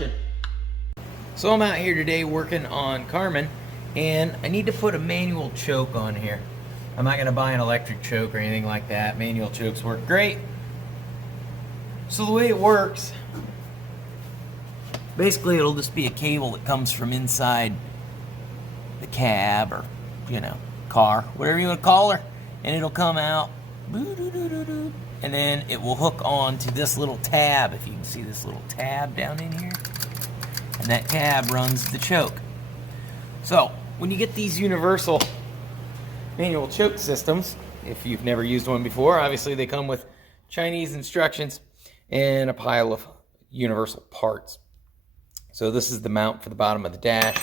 wrenching. So I'm out here today working on Carmen, and I need to put a manual choke on here. I'm not gonna buy an electric choke or anything like that. Manual chokes work great. So the way it works, basically it'll just be a cable that comes from inside the cab or, you know, car, whatever you want to call her, and it'll come out, and then it will hook on to this little tab, if you can see this little tab down in here, and that tab runs the choke. So when you get these universal manual choke systems, if you've never used one before, obviously they come with Chinese instructions and a pile of universal parts. So this is the mount for the bottom of the dash.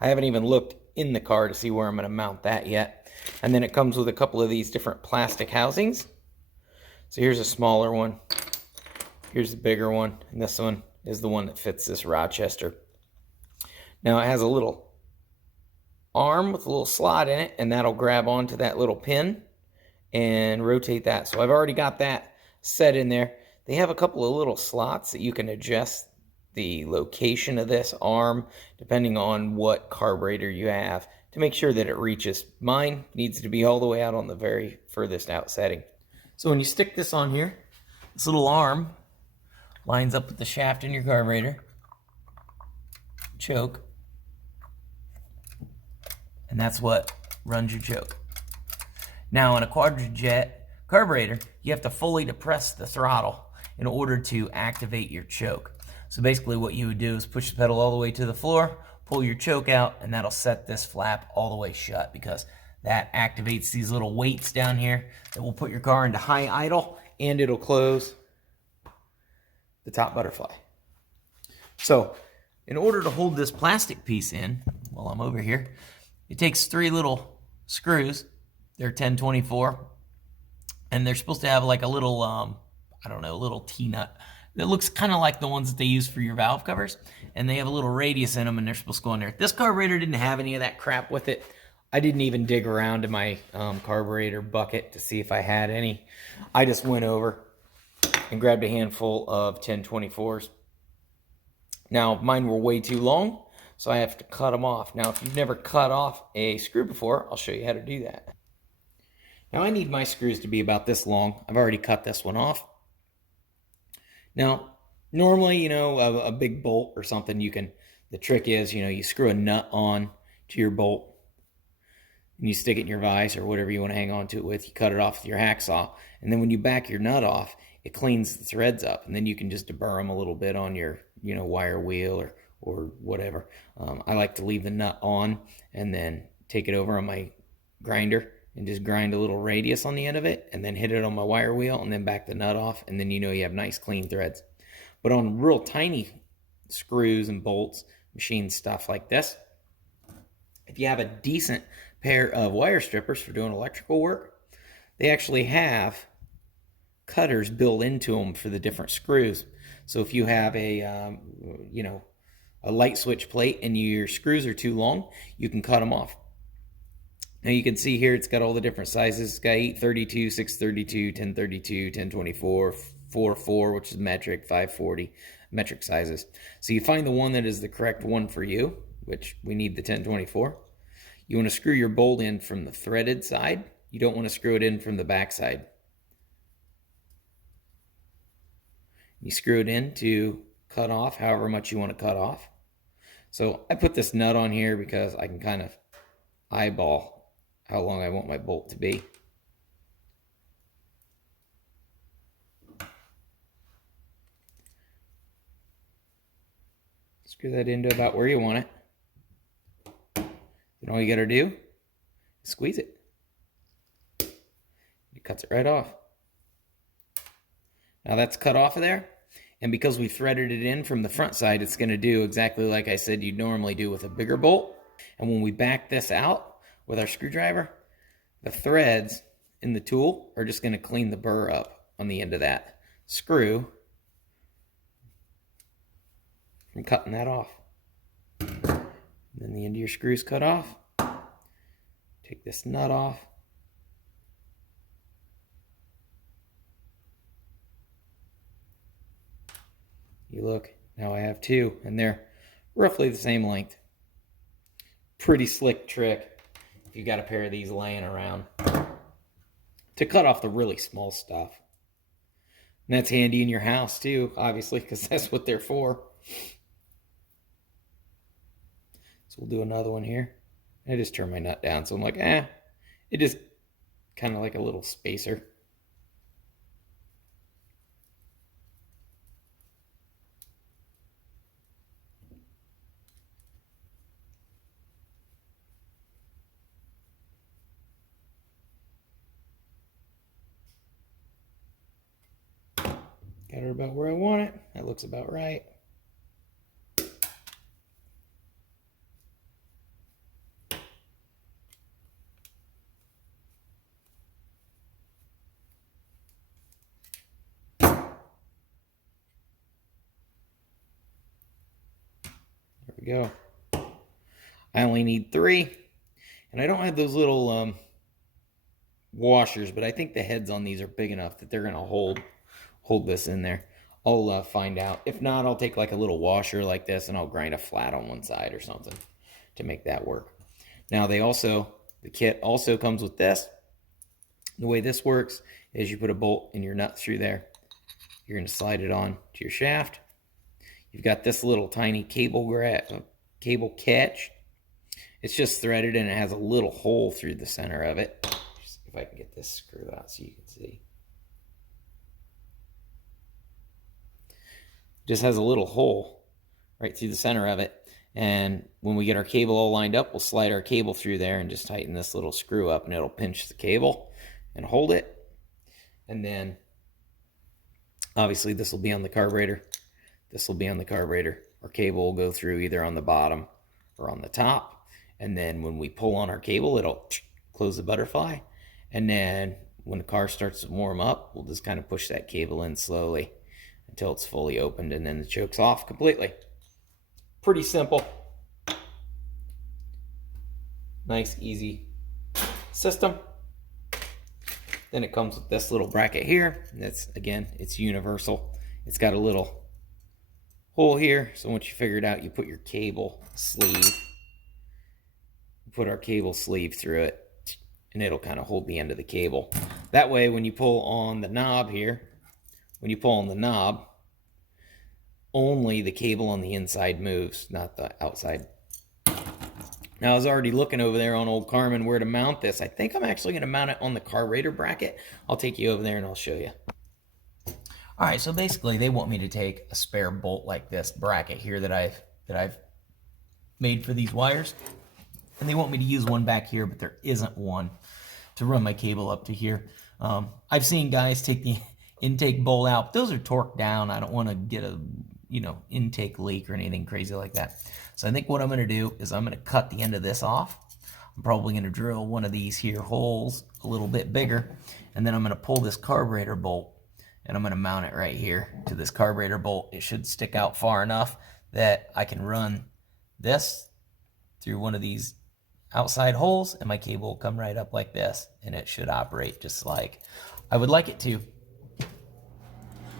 I haven't even looked in the car to see where I'm going to mount that yet. And then it comes with a couple of these different plastic housings. So here's a smaller one, here's the bigger one, and this one is the one that fits this Rochester. Now it has a little arm with a little slot in it, and that'll grab onto that little pin and rotate that. So I've already got that set in there. They have a couple of little slots that you can adjust the location of this arm depending on what carburetor you have to make sure that it reaches. Mine needs to be all the way out on the very furthest out setting. So when you stick this on here, this little arm lines up with the shaft in your carburetor, choke, and that's what runs your choke. Now in a quadrajet carburetor, you have to fully depress the throttle in order to activate your choke. So basically what you would do is push the pedal all the way to the floor, pull your choke out, and that'll set this flap all the way shut, because that activates these little weights down here that will put your car into high idle, and it'll close the top butterfly. So in order to hold this plastic piece in, while I'm over here, it takes 3 little screws. They're 1024, and they're supposed to have like a little, I don't know, a little T-nut. It looks kind of like the ones that they use for your valve covers, and they have a little radius in them, and they're supposed to go in there. This carburetor didn't have any of that crap with it. I didn't even dig around in my carburetor bucket to see if I had any. I just went over and grabbed a handful of 1024s. Now, mine were way too long, so I have to cut them off. Now, if you've never cut off a screw before, I'll show you how to do that. Now, I need my screws to be about this long. I've already cut this one off. Now, normally, you know, a big bolt or something, the trick is, you know, you screw a nut on to your bolt, and you stick it in your vise or whatever you want to hang on to it with. You cut it off with your hacksaw, and then when you back your nut off, it cleans the threads up, and then you can just deburr them a little bit on your, you know, wire wheel or whatever. I like to leave the nut on and then take it over on my grinder and just grind a little radius on the end of it, and then hit it on my wire wheel, and then back the nut off, and then you know you have nice clean threads. But on real tiny screws and bolts, machine stuff like this, if you have a decent pair of wire strippers for doing electrical work, they actually have cutters built into them for the different screws. So if you have a you know, a light switch plate and your screws are too long, you can cut them off. Now you can see here it's got all the different sizes. It's got 832, 632, 1032, 1024, 44, which is metric, 540, metric sizes. So you find the one that is the correct one for you, which we need the 1024. You want to screw your bolt in from the threaded side. You don't want to screw it in from the back side. You screw it in to cut off however much you want to cut off. So I put this nut on here because I can kind of eyeball how long I want my bolt to be. Screw that into about where you want it. Then all you got to do is squeeze it. It cuts it right off. Now that's cut off of there, and because we threaded it in from the front side, it's going to do exactly like I said you'd normally do with a bigger bolt. And when we back this out with our screwdriver, the threads in the tool are just going to clean the burr up on the end of that screw from cutting that off. And then the end of your screw is cut off. Take this nut off. You look, Now I have two, and they're roughly the same length. Pretty slick trick if you got a pair of these laying around to cut off the really small stuff. And that's handy in your house too, obviously, because that's what they're for. So we'll do another one here. I just turn my nut down, so I'm like, it just kind of like a little spacer. Got it about where I want it. That looks about right. There we go. I only need 3. And I don't have those little washers, but I think the heads on these are big enough that they're going to hold this in there. I'll find out. If not, I'll take like a little washer like this and I'll grind a flat on one side or something to make that work. Now the kit also comes with this. The way this works is you put a bolt in your nut through there. You're going to slide it on to your shaft. You've got this little tiny cable catch. It's just threaded and it has a little hole through the center of it. Just if I can get this screw out so you can see. Just has a little hole right through the center of it. And when we get our cable all lined up, we'll slide our cable through there and just tighten this little screw up and it'll pinch the cable and hold it. And then obviously this will be on the carburetor. This will be on the carburetor. Our cable will go through either on the bottom or on the top. And then when we pull on our cable, it'll close the butterfly. And then when the car starts to warm up, we'll just kind of push that cable in slowly until it's fully opened, and then the choke's off completely. Pretty simple. Nice, easy system. Then it comes with this little bracket here. That's, again, it's universal. It's got a little hole here, so once you figure it out, you put your cable sleeve. Put our cable sleeve through it, and it'll kind of hold the end of the cable. That way, when you pull on the knob here, only the cable on the inside moves, not the outside. Now, I was already looking over there on old Carmen where to mount this. I think I'm actually going to mount it on the carburetor bracket. I'll take you over there and I'll show you. All right, so basically they want me to take a spare bolt like this bracket here that I've made for these wires. And they want me to use one back here, but there isn't one to run my cable up to here. I've seen guys take the intake bolt out. Those are torqued down. I don't want to get a intake leak or anything crazy like that. So I think what I'm going to do is I'm going to cut the end of this off. I'm probably going to drill one of these here holes a little bit bigger, and then I'm going to pull this carburetor bolt and I'm going to mount it right here to this carburetor bolt. It should stick out far enough that I can run this through one of these outside holes and my cable will come right up like this, and it should operate just like I would like it to.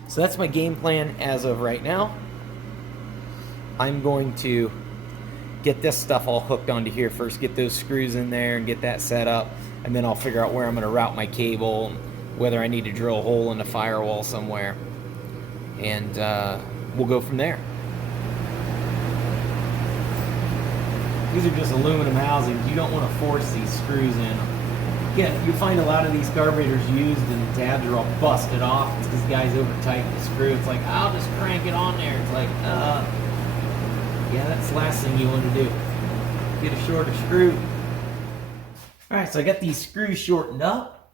So that's my game plan as of right now. I'm going to get this stuff all hooked onto here first, get those screws in there and get that set up, and then I'll figure out where I'm going to route my cable, whether I need to drill a hole in the firewall somewhere, and we'll go from there. These are just aluminum housings. You don't want to force these screws in. Yeah, you find a lot of these carburetors used and the tabs are all busted off. It's because guys over tighten the screw. It's like, I'll just crank it on there. It's like, yeah, that's the last thing you want to do. Get a shorter screw. Alright, so I got these screws shortened up.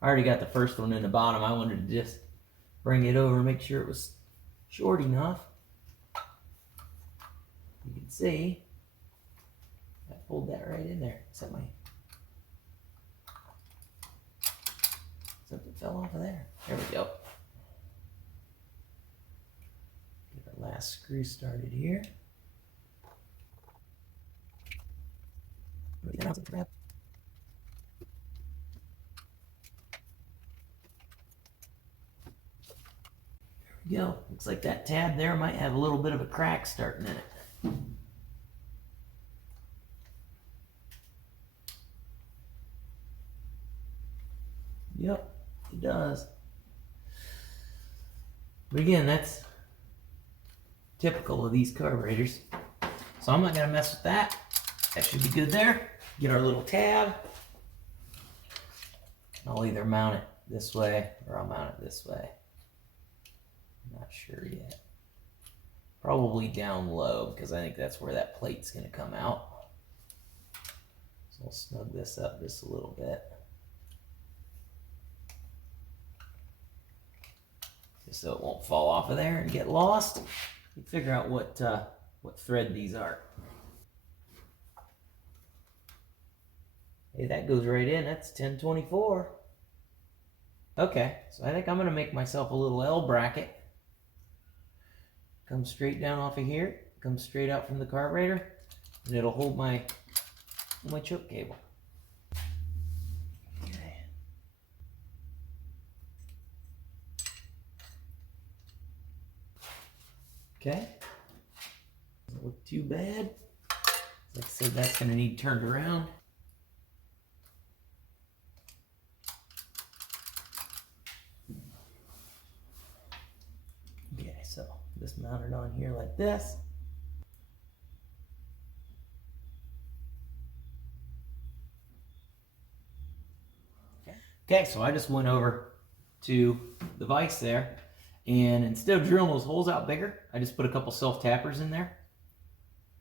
I already got the first one in the bottom. I wanted to just bring it over and make sure it was short enough. You can see I pulled that right in there. Something fell off of there. There we go. Get our last screw started here. There we go. Looks like that tab there might have a little bit of a crack starting in it. Yep, it does. But again, that's typical of these carburetors. So I'm not going to mess with that. That should be good there. Get our little tab. I'll either mount it this way or I'll mount it this way. I'm not sure yet. Probably down low because I think that's where that plate's going to come out. So I'll snug this up just a little bit. Just so it won't fall off of there and get lost. You figure out what thread these are. Hey, that goes right in. That's 1024. Okay, so I think I'm going to make myself a little L bracket. Comes straight down off of here. Comes straight out from the carburetor. And it'll hold my choke cable. Okay. Okay. Doesn't look too bad. Like I said, that's going to need turned around. Okay, so just mount it on here like this. Okay, so I just went over to the vise there, and instead of drilling those holes out bigger, I just put a couple self-tappers in there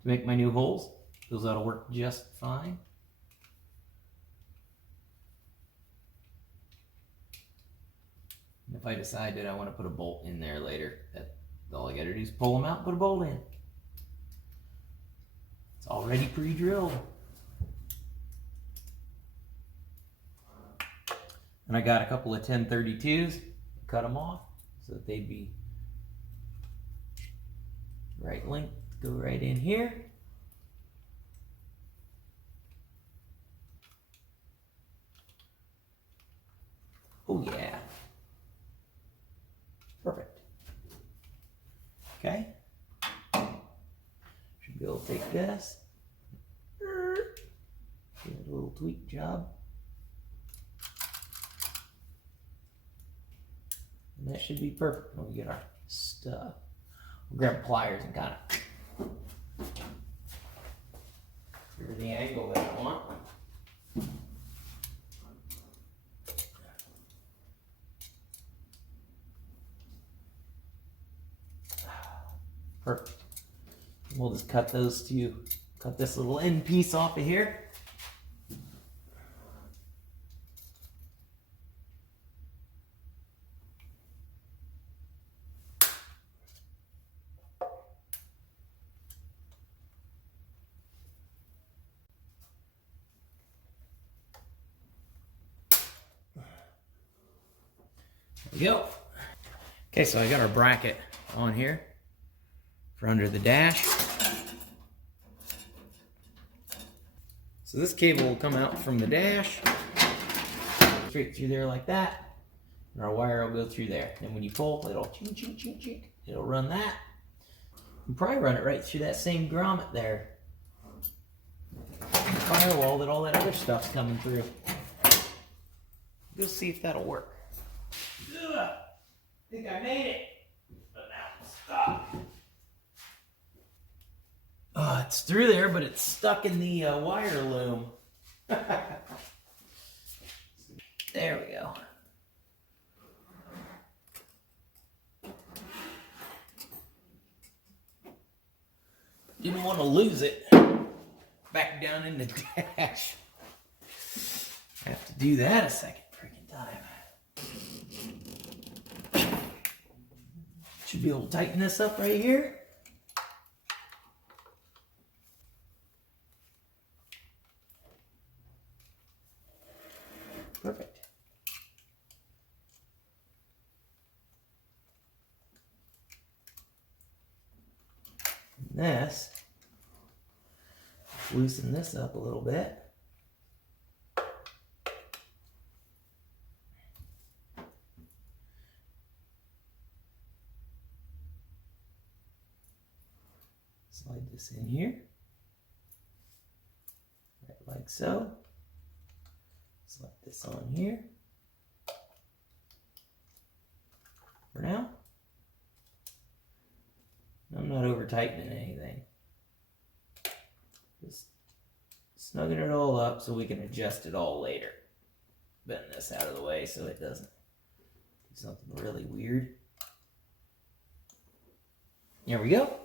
to make my new holes. Those ought to work just fine. And if I decide that I want to put a bolt in there later, that all I got to do is pull them out and put a bolt in. It's already pre-drilled. And I got a couple of 1032s, cut them off so that they'd be right length, go right in here. Oh yeah. Perfect. Okay. Should be able to take this. Give it a little tweak job. And that should be perfect when we get our stuff. We'll grab pliers and kind of figure the angle that I want. Perfect. We'll just cut this little end piece off of here. There we go. Okay, so I got our bracket on here for under the dash. So this cable will come out from the dash, straight through there like that, and our wire will go through there. And when you pull, it'll chink, chink, chink, chink. It'll run that. You probably run it right through that same grommet there. Firewall that all that other stuff's coming through. Go see if that'll work. Ugh, I think I made it, but now it's stuck. It's through there, but it's stuck in the wire loom. There we go. Didn't want to lose it back down in the dash. I have to do that a second freaking time. Should be able to tighten this up right here. Perfect. And this, loosen this up a little bit. Slide this in here. Right, like so. Slide this on here. For now. I'm not over tightening anything. Just snugging it all up so we can adjust it all later. Bend this out of the way so it doesn't do something really weird. There we go.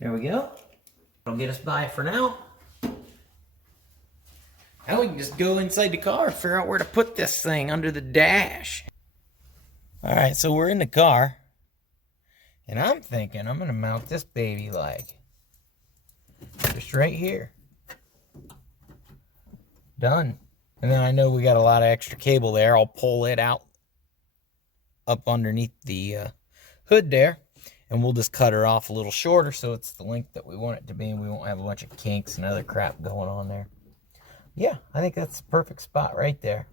There we go. That'll get us by for now. Now we can just go inside the car and figure out where to put this thing under the dash. All right, so we're in the car. And I'm thinking I'm going to mount this baby like just right here. Done. And then I know we got a lot of extra cable there. I'll pull it out up underneath the hood there. And we'll just cut her off a little shorter so it's the length that we want it to be, and we won't have a bunch of kinks and other crap going on there. Yeah, I think that's the perfect spot right there.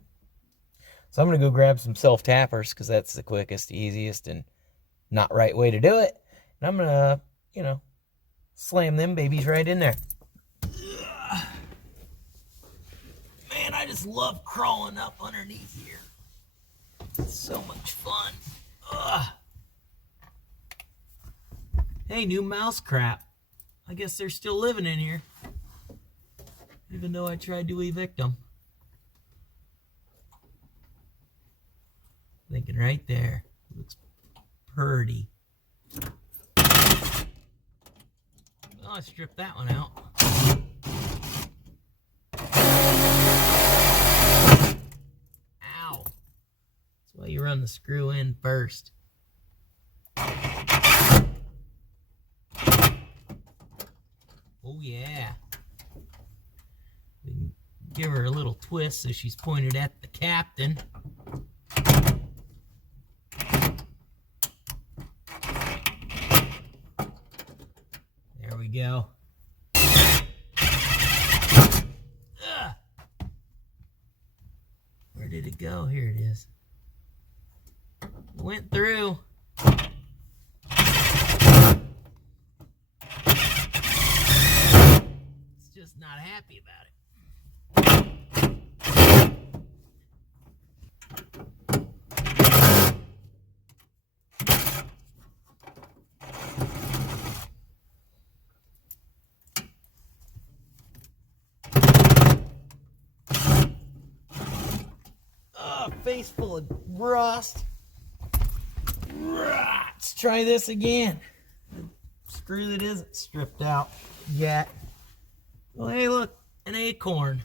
So I'm going to go grab some self-tappers because that's the quickest, easiest, and not right way to do it. And I'm going to, you know, slam them babies right in there. Man, I just love crawling up underneath here. It's so much fun. Ugh. Hey, new mouse crap. I guess they're still living in here. Even though I tried to evict them. Thinking right there. Looks pretty. Well, I stripped that one out. Ow. That's why you run the screw in first. Oh yeah. We can give her a little twist so she's pointed at the captain. There we go. Ugh. Where did it go? Here it is. It went through. Just not happy about it. Oh, face full of rust. Let's try this again. The screw that isn't stripped out yet. Well, hey, look, an acorn.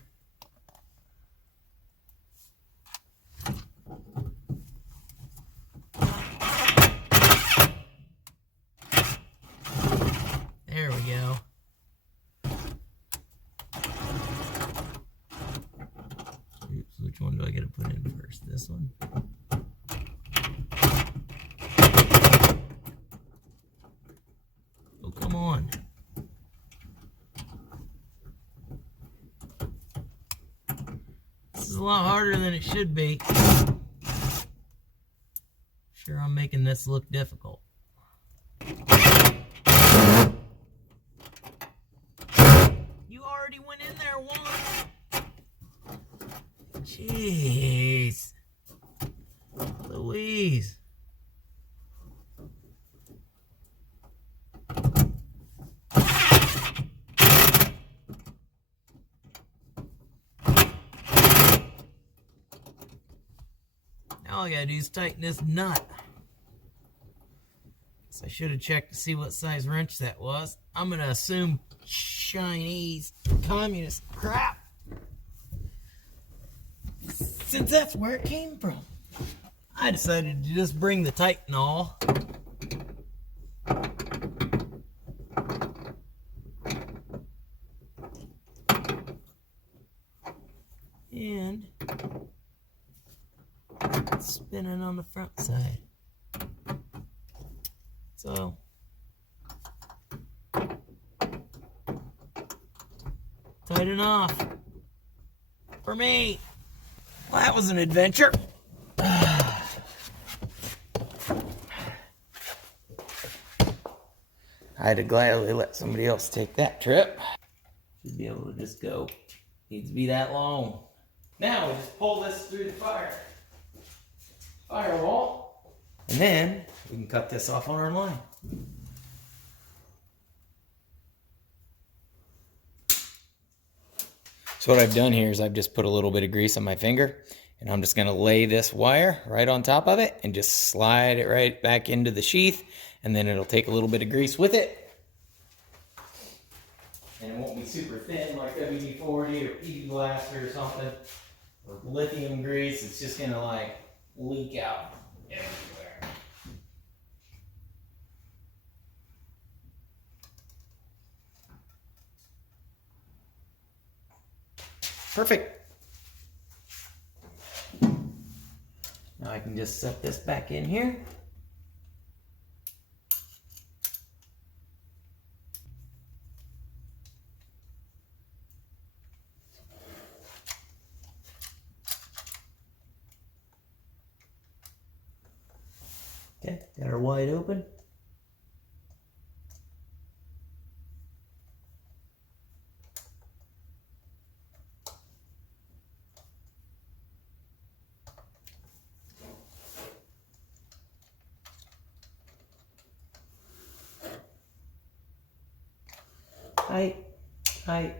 There we go. Oops, which one do I get to put in first? This one? Oh, come on. This is a lot harder than it should be. Sure, I'm making this look difficult. You already went in there once. Jeez. Louise. All I gotta do is tighten this nut. So I should have checked to see what size wrench that was. I'm gonna assume Chinese communist crap, since that's where it came from. I decided to just bring the Titanol. And it's spinning on the front side. quite enough for me. Well, that was an adventure. I had to gladly let somebody else take that trip. Should be able to just go. Needs to be that long. Now we just pull this through the firewall, and then we can cut this off on our line. So what I've done here is I've just put a little bit of grease on my finger, and I'm just going to lay this wire right on top of it and just slide it right back into the sheath, and then it'll take a little bit of grease with it. And it won't be super thin like WD-40 or PV Blaster or something, or lithium grease. It's just going to like leak out everywhere. Perfect. Now I can just set this back in here. Okay, got her wide open. Tight.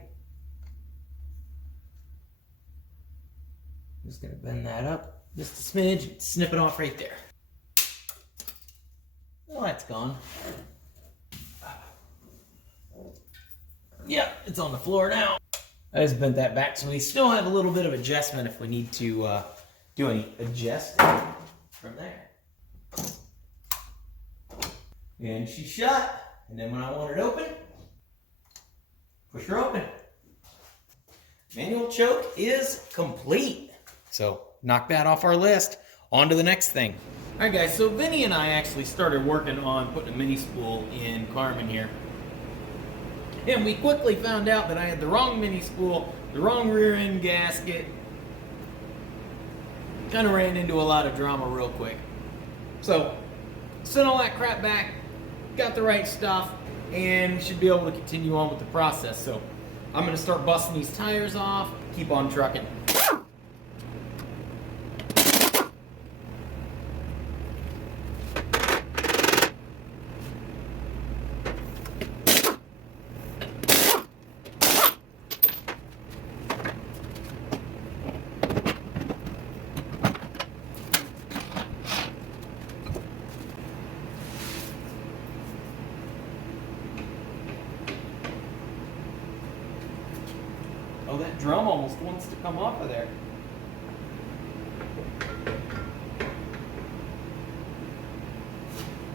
Just gonna bend that up just a smidge, snip it off right there. Well, that's gone. Yep, it's on the floor now. I just bent that back, so we still have a little bit of adjustment if we need to do any adjusting from there. And she's shut, and then when I want it open, push her open. Manual choke is complete. So knock that off our list. On to the next thing. All right, guys, so Vinny and I actually started working on putting a mini spool in Carmen here. And we quickly found out that I had the wrong mini spool, the wrong rear end gasket. Kind of ran into a lot of drama real quick. So, sent all that crap back, got the right stuff, and should be able to continue on with the process. So, I'm going to start busting these tires off, keep on trucking. Oh, that drum almost wants to come off of there.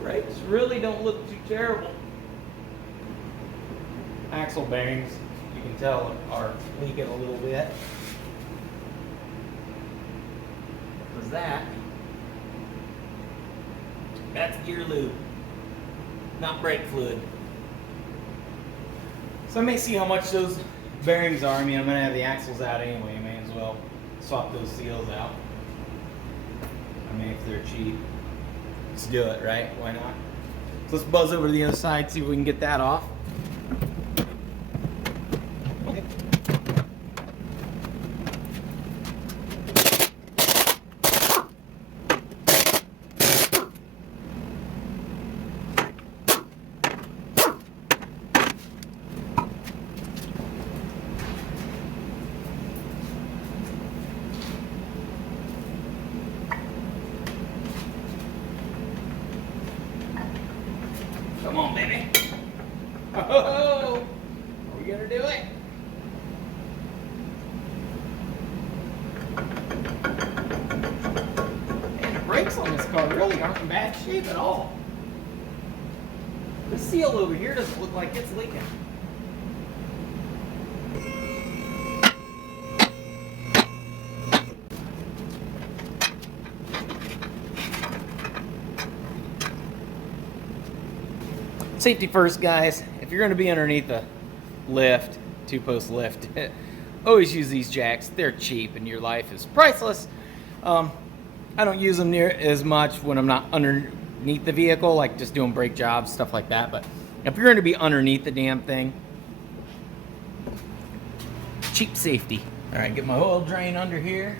Brakes really don't look too terrible. Axle bearings, you can tell, are leaking a little bit. What was that? That's gear lube, not brake fluid. So I may see how much those bearings are. I mean, I'm going to have the axles out anyway. I may as well swap those seals out. I mean, if they're cheap. Let's do it, right? Why not? So let's buzz over to the other side, see if we can get that off. Okay. Come on, baby. Oh, are we gonna do it? Man, the brakes on this car really aren't in bad shape at all. The seal over here doesn't look like it's leaking. Safety first, guys. If you're going to be underneath a lift, 2-post lift. Always use these jacks. They're cheap and your life is priceless. I don't use them near as much when I'm not underneath the vehicle, like just doing brake jobs, stuff like that. But if you're going to be underneath the damn thing, cheap safety. All right, get my oil drain under here.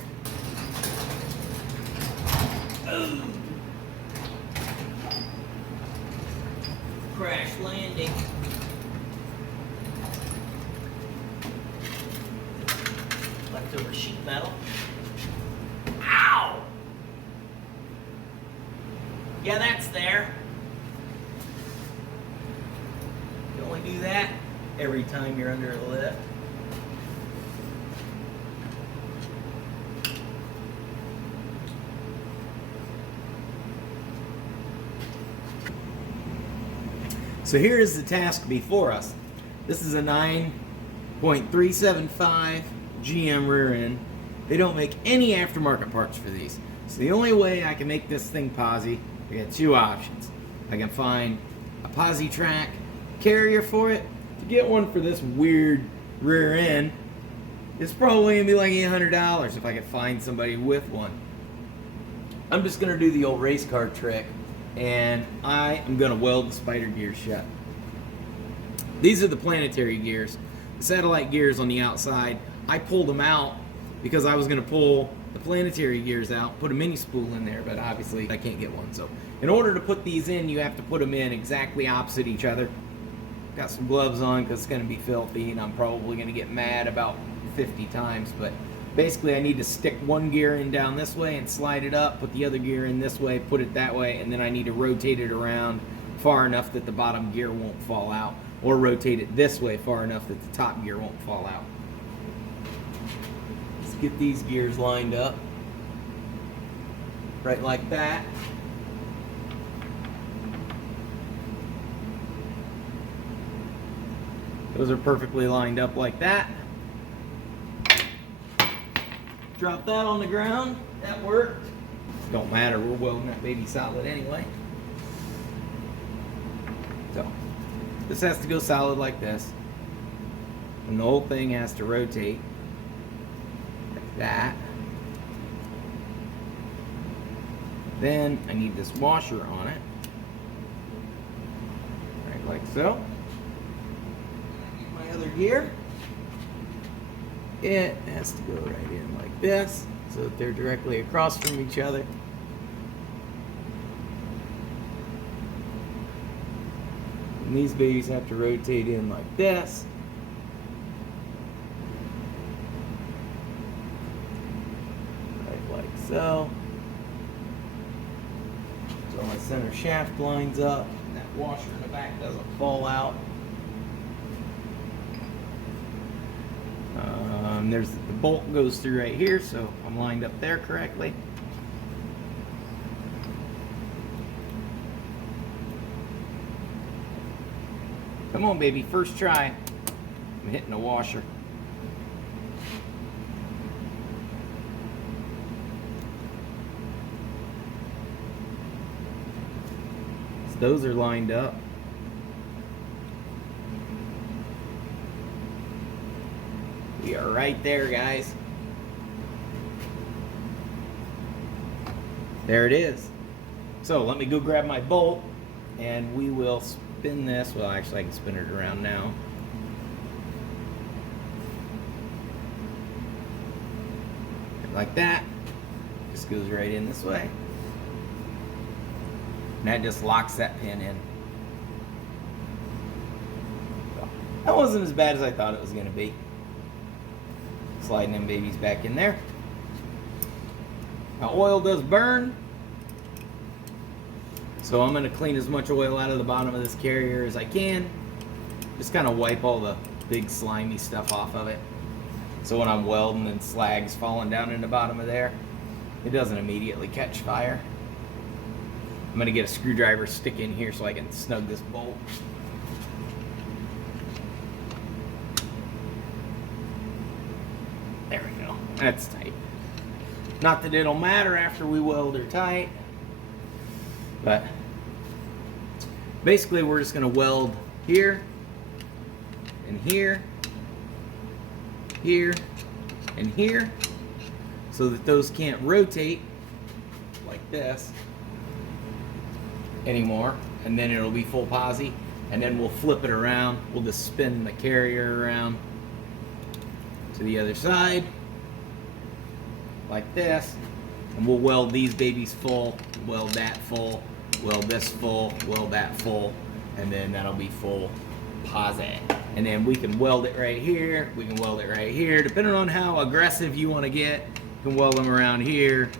Crash landing. Leftover sheet metal. Ow! Yeah, that's there. You only do that every time you're under a lift. So here is the task before us. This is a 9.375 GM rear end. They don't make any aftermarket parts for these. So the only way I can make this thing Posi, I got two options. I can find a Posi track carrier for it. To get one for this weird rear end, it's probably gonna be like $800 if I could find somebody with one. I'm just gonna do the old race car trick, and I am going to weld the spider gears shut. These are the planetary gears. The satellite gears on the outside, I pulled them out because I was going to pull the planetary gears out, put a mini spool in there, but obviously I can't get one. So in order to put these in, you have to put them in exactly opposite each other. Got some gloves on because it's going to be filthy, and I'm probably going to get mad about 50 times, but basically I need to stick one gear in down this way and slide it up, put the other gear in this way, put it that way, and then I need to rotate it around far enough that the bottom gear won't fall out, or rotate it this way far enough that the top gear won't fall out. Let's get these gears lined up. Right like that. Those are perfectly lined up like that. Drop that on the ground. That worked. Don't matter, we're welding that baby solid anyway. So, this has to go solid like this. And the whole thing has to rotate like that. Then I need this washer on it. Right like so. Get my other gear. It has to go right in like this so that they're directly across from each other. And these babies have to rotate in like this. Right like so. So my center shaft lines up and that washer in the back doesn't fall out. There's the bolt goes through right here, so I'm lined up there correctly. Come on, baby, first try. I'm hitting the washer. So those are lined up. We are right there, guys. There it is. So let me go grab my bolt and we will spin this. Well, actually I can spin it around now. Like that. This goes right in this way. And that just locks that pin in. So, that wasn't as bad as I thought it was going to be. Sliding them babies back in there. Now oil does burn, so I'm going to clean as much oil out of the bottom of this carrier as I can. Just kind of wipe all the big slimy stuff off of it. So when I'm welding and slag's falling down in the bottom of there, it doesn't immediately catch fire. I'm going to get a screwdriver, stick in here so I can snug this bolt. There we go. That's tight. Not that it'll matter after we weld her tight, but basically we're just going to weld here and here here and here so that those can't rotate like this anymore, and then it'll be full posi. And then we'll flip it around. We'll just spin the carrier around to the other side like this, and we'll weld these babies full, weld that full, weld this full, weld that full, and then that'll be full posi. And then we can weld it right here, we can weld it right here, depending on how aggressive you want to get. You can weld them around here.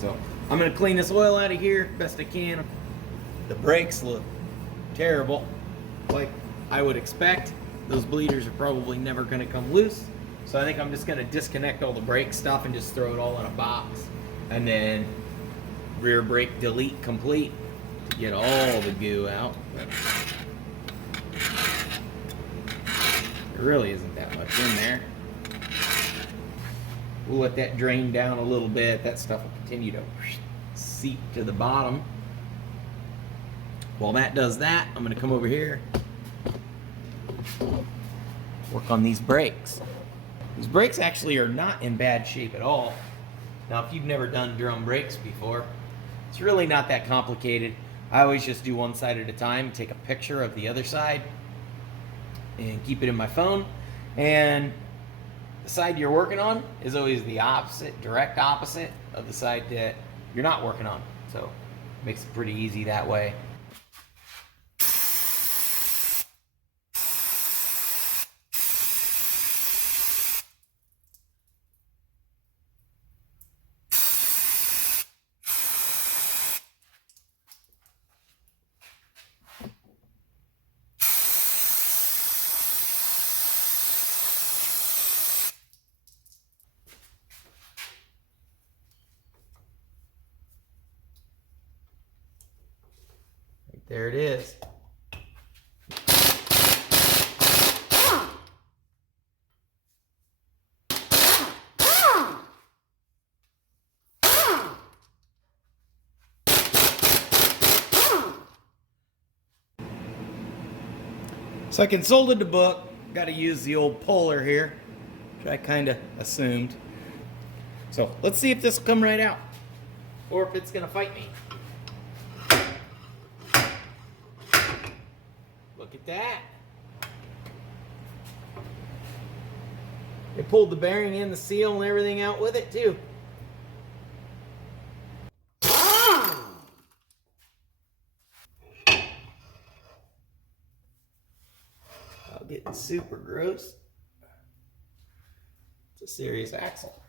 So I'm going to clean this oil out of here best I can. The brakes look terrible, like I would expect. Those bleeders are probably never going to come loose. So I think I'm just going to disconnect all the brake stuff and just throw it all in a box. And then rear brake delete complete to get all the goo out. But there really isn't that much in there. We'll let that drain down a little bit. That stuff will continue to seep to the bottom. While that does that, I'm going to come over here, work on these brakes. These brakes actually are not in bad shape at all. Now, if you've never done drum brakes before, it's really not that complicated. I always just do one side at a time, take a picture of the other side, and keep it in my phone. And the side you're working on is always the opposite, direct opposite of the side that you're not working on. So it makes it pretty easy that way. There it is. So I consulted the book, got to use the old puller here, which I kind of assumed. So let's see if this will come right out, or if it's going to fight me. Look at that. They pulled the bearing and the seal and everything out with it too. Oh, getting super gross. It's a serious axle.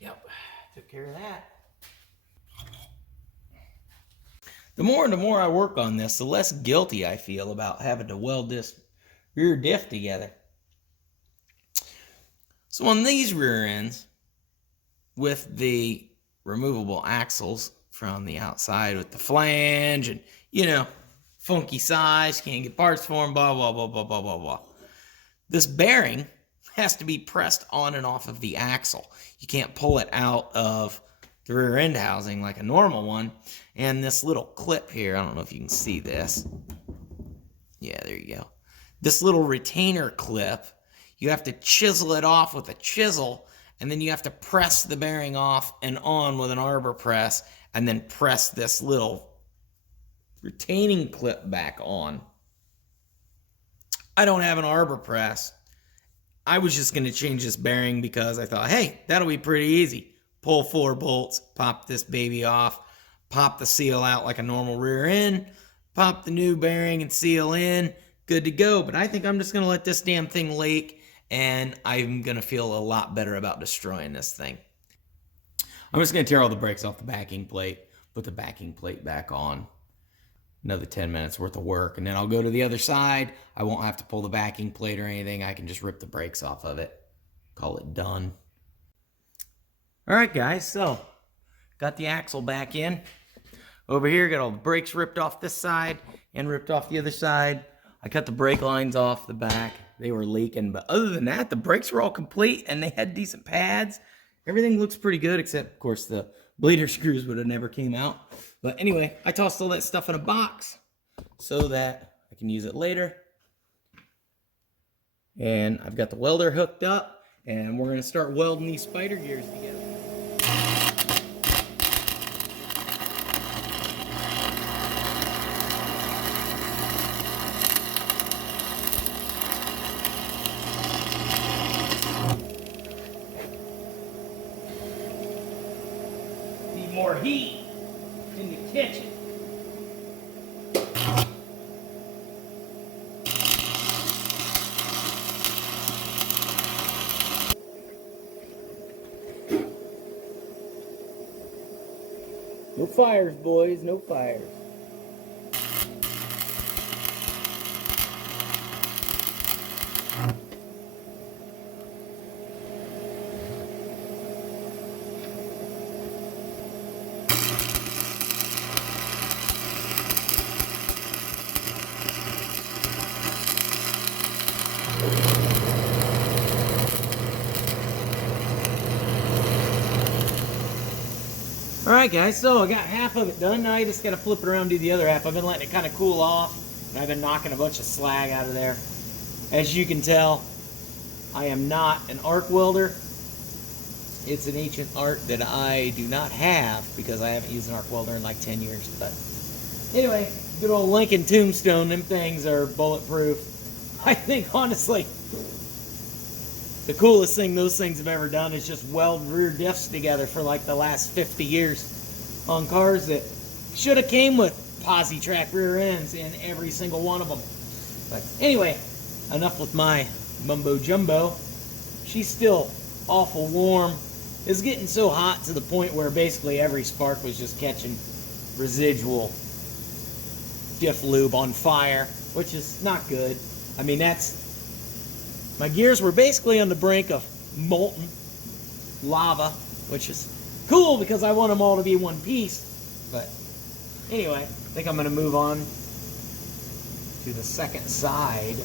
Yep, took care of that. The more I work on this, the less guilty I feel about having to weld this rear diff together. So on these rear ends, with the removable axles from the outside with the flange and, you know, funky size, can't get parts for them, blah, blah, blah, blah, blah, blah, blah. This bearing has to be pressed on and off of the axle. You can't pull it out of the rear end housing like a normal one. And this little clip here, I don't know if you can see this. Yeah, there you go. This little retainer clip, you have to chisel it off with a chisel, and then you have to press the bearing off and on with an arbor press, and then press this little retaining clip back on. I don't have an arbor press. I was just going to change this bearing because I thought, hey, that'll be pretty easy. Pull 4 bolts, pop this baby off, pop the seal out like a normal rear end, pop the new bearing and seal in, good to go. But I think I'm just going to let this damn thing lake, and I'm going to feel a lot better about destroying this thing. I'm just going to tear all the brakes off the backing plate, put the backing plate back on. Another 10 minutes worth of work, and then I'll go to the other side. I won't have to pull the backing plate or anything. I can just rip the brakes off of it. Call it done. All right, guys, so got the axle back in. Over here, got all the brakes ripped off this side and ripped off the other side. I cut the brake lines off the back. They were leaking, but other than that, the brakes were all complete and they had decent pads. Everything looks pretty good, except, of course, the bleeder screws would have never came out. But anyway, I tossed all that stuff in a box so that I can use it later. And I've got the welder hooked up, and we're going to start welding these spider gears together. Need more heat in the kitchen. No fires, boys, no fires. Alright guys, so I got half of it done. Now I just got to flip it around and do the other half. I've been letting it kind of cool off, and I've been knocking a bunch of slag out of there. As you can tell, I am not an arc welder. It's an ancient art that I do not have because I haven't used an arc welder in like 10 years. But anyway, good old Lincoln Tombstone, them things are bulletproof. I think honestly, the coolest thing those things have ever done is just weld rear diffs together for like the last 50 years on cars that should have came with Posi track rear ends in every single one of them. But anyway, enough with my mumbo jumbo. She's still awful warm. It's getting so hot to the point where basically every spark was just catching residual diff lube on fire, which is not good. I mean, my gears were basically on the brink of molten lava, which is cool because I want them all to be one piece. But anyway, I think I'm going to move on to the second side.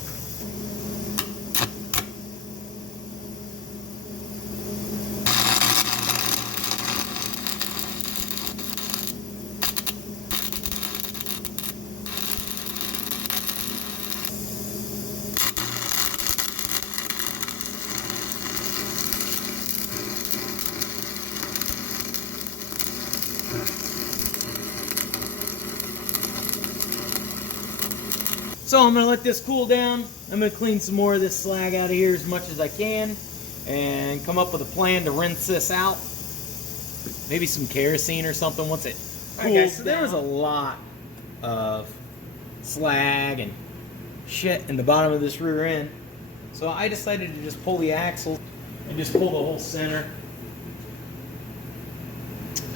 So I'm going to let this cool down. I'm going to clean some more of this slag out of here as much as I can and come up with a plan to rinse this out. Maybe some kerosene or something once it cools down. Okay, so there was a lot of slag and shit in the bottom of this rear end. So I decided to just pull the axle and just pull the whole center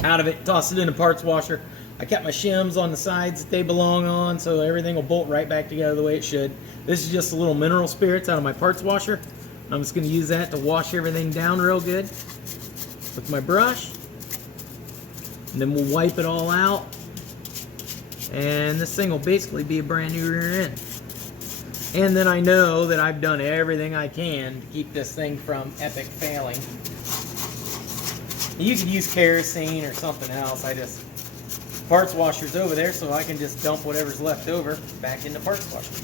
out of it, toss it in a parts washer. I kept my shims on the sides that they belong on, so everything will bolt right back together the way it should. This is just a little mineral spirits out of my parts washer. I'm just going to use that to wash everything down real good with my brush. And then we'll wipe it all out. And this thing will basically be a brand new rear end. And then I know that I've done everything I can to keep this thing from epic failing. You could use kerosene or something else. Parts washer's over there, so I can just dump whatever's left over back in the parts washer.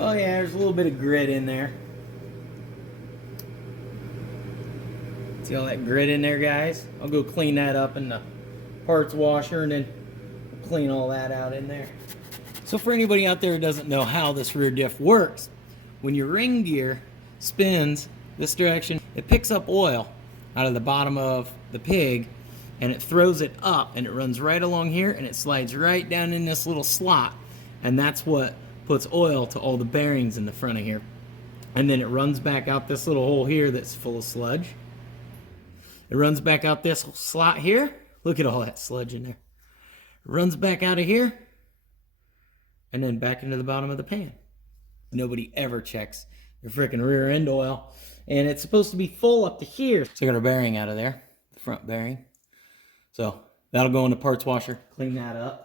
Oh yeah, there's a little bit of grit in there. See all that grit in there, guys? I'll go clean that up in the parts washer and then clean all that out in there. So for anybody out there who doesn't know how this rear diff works, when your ring gear spins this direction, it picks up oil out of the bottom of the pig, and it throws it up, and it runs right along here, and it slides right down in this little slot, and that's what puts oil to all the bearings in the front of here. And then it runs back out this little hole here that's full of sludge. It runs back out this slot here. Look at all that sludge in there. It runs back out of here, and then back into the bottom of the pan. Nobody ever checks their freaking rear end oil, and it's supposed to be full up to here. So I got our bearing out of there, the front bearing. So that'll go in the parts washer, clean that up.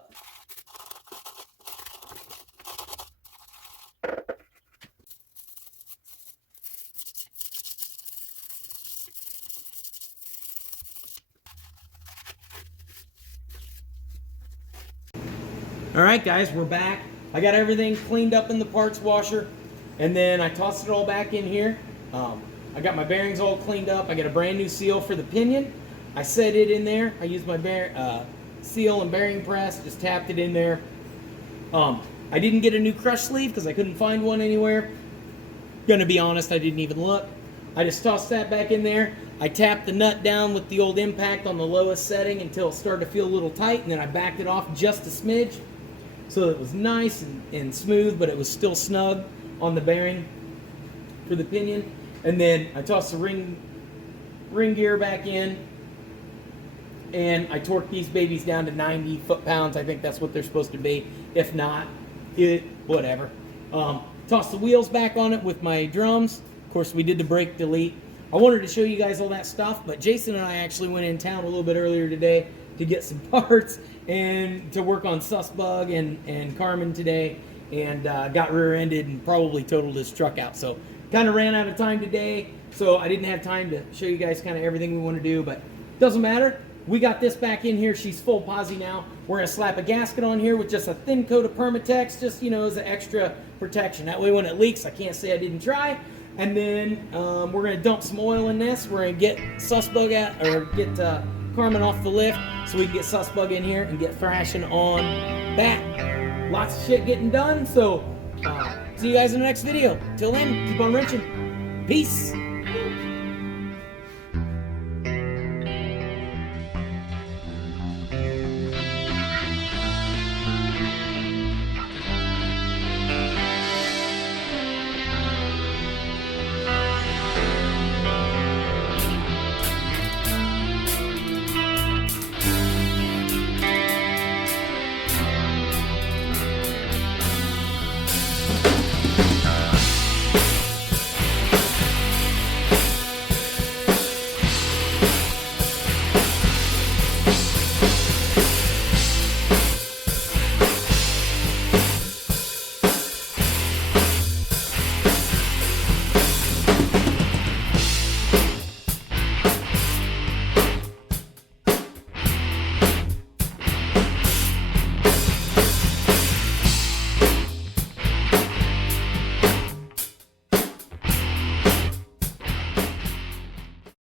All right, guys, we're back. I got everything cleaned up in the parts washer, and then I tossed it all back in here. I got my bearings all cleaned up. I got a brand new seal for the pinion. I set it in there. I used my seal and bearing press, just tapped it in there. I didn't get a new crush sleeve because I couldn't find one anywhere. Gonna be honest, I didn't even look. I just tossed that back in there. I tapped the nut down with the old impact on the lowest setting until it started to feel a little tight, and then I backed it off just a smidge so it was nice and smooth, but it was still snug on the bearing for the pinion. And then I tossed the ring gear back in, and I torqued these babies down to 90 foot-pounds. I think that's what they're supposed to be. If not, whatever. Tossed the wheels back on it with my drums. Of course, we did the brake delete. I wanted to show you guys all that stuff, but Jason and I actually went in town a little bit earlier today to get some parts and to work on Susbug and Carmen today, and got rear-ended and probably totaled his truck out. So kind of ran out of time today, so I didn't have time to show you guys kind of everything we want to do, but doesn't matter. We got this back in here. She's full Posi now. We're going to slap a gasket on here with just a thin coat of Permatex, just, you know, as an extra protection. That way when it leaks, I can't say I didn't try. And then we're going to dump some oil in this. We're going to get Susbug out, or get Carmen off the lift so we can get Susbug in here and get thrashing on that. Lots of shit getting done, so see you guys in the next video. Till then, keep on wrenching. Peace.